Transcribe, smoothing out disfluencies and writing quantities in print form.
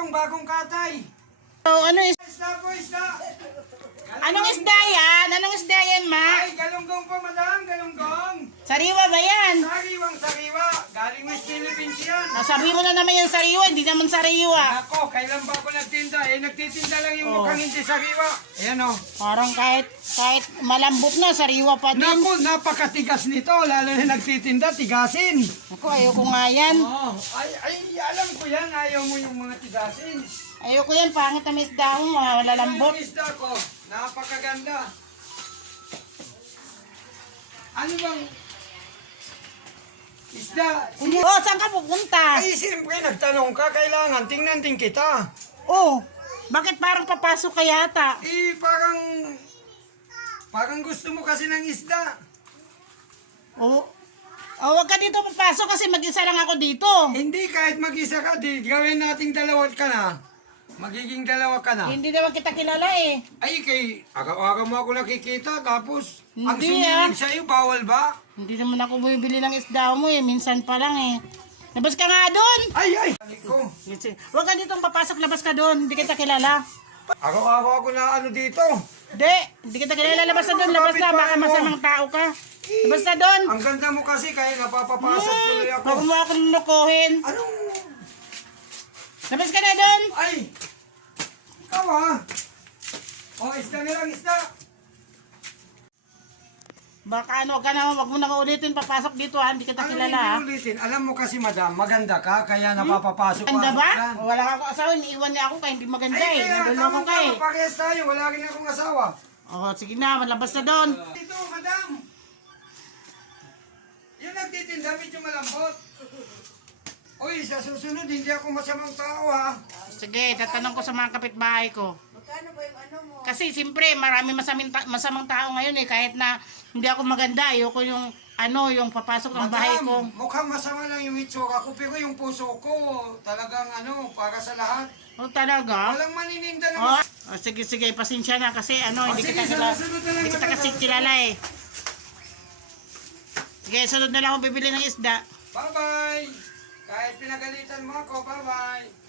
galunggong, bagong katay. Oh, ano is... Isda po, isda. Anong isda yan? Anong isda yan, ma? Ay, galunggong po, madam, galunggong. Sariwa ba yan? Sariwang sariwa. Galing West Philippines yan. Nasabi mo na naman yung sariwa, hindi naman sariwa. Ako, kailan ba ako nagtinda? Nagtitinda lang yung Oh. mukhang hindi sariwa. Ayan o. Parang kahit malambot na, sariwa pa din. Naku, napakatigas nito. Lalo na nagtitinda, tigasin. Ako, ayoko nga yan. Oh, ay, alam ko yan. Ayaw mo yung mga tigasin. Ayoko yan, pangit na may isda mo, malalambot. Yung isda ko, napakaganda. Ano bang isda? Oh, saan ka pupunta? Ay, siyempre, nagtanong ka, kailangan tingnan din kita. Oh, bakit parang papasok ka yata? Parang gusto mo kasi ng isda. Oh, wag ka dito papasok kasi mag-isa lang ako dito. Hindi, kahit mag-isa ka, gawin nating dalawa ka na. Magiging dalawa ka na. Hindi naman kita kilala eh. Ay, araw-araw mo ako nakikita, tapos ang Hindi, sumilip sa'yo, bawal ba? Hindi naman ako bumibili ng isda mo eh, minsan pa lang eh. Labas ka nga doon! Ay! Ko. Huwag ka dito papasok, labas ka doon, hindi kita kilala. Araw-araw ako na ano dito. Hindi kita kilala, labas na doon, labas na, baka masamang tao ka. Labas na doon! Ang ganda mo kasi, kaya napapapasok tuloy ako. Huwag mo ako lulukuhin. Anong... Labas ka na doon! Ay! Ikaw ha? O, isda na lang, isda. Baka ano ka naman, wag mo na ulitin papasok dito ha, hindi kita Ano kilala ha. hindi ulitin? Alam mo kasi, madam, maganda ka, kaya napapapasok Maganda ba? yan. Wala ka ako asawa, iniiwan niya ako kaya hindi maganda Ay, eh. kaya Nandun ako ka eh. parehas tayo, wala rin akong asawa. Oh, sige na, malabas na doon. Dito, madam. Yung nagtitinda, medyo malambot. Uy, sa susunod, hindi ako masamang tao ha. Sige, tatanong ko sa mga kapitbahay ko. Magkano ba yung ano mo? Kasi siyempre, marami masamang tao ngayon eh. Kahit na hindi ako maganda, ayoko yung yung papasok ng bahay ko. Mukhang masama lang yung itsura ko, pero yung puso ko, talagang para sa lahat. Oh, talaga? Walang manininda na Sige, pasensya na kasi hindi sige, kita kilala. sunod na lang, Hindi kita kasi kilala eh. Sige, sunod na lang ako bibili ng isda. Bye-bye! Kahit pinagalitan mo ako, bye-bye!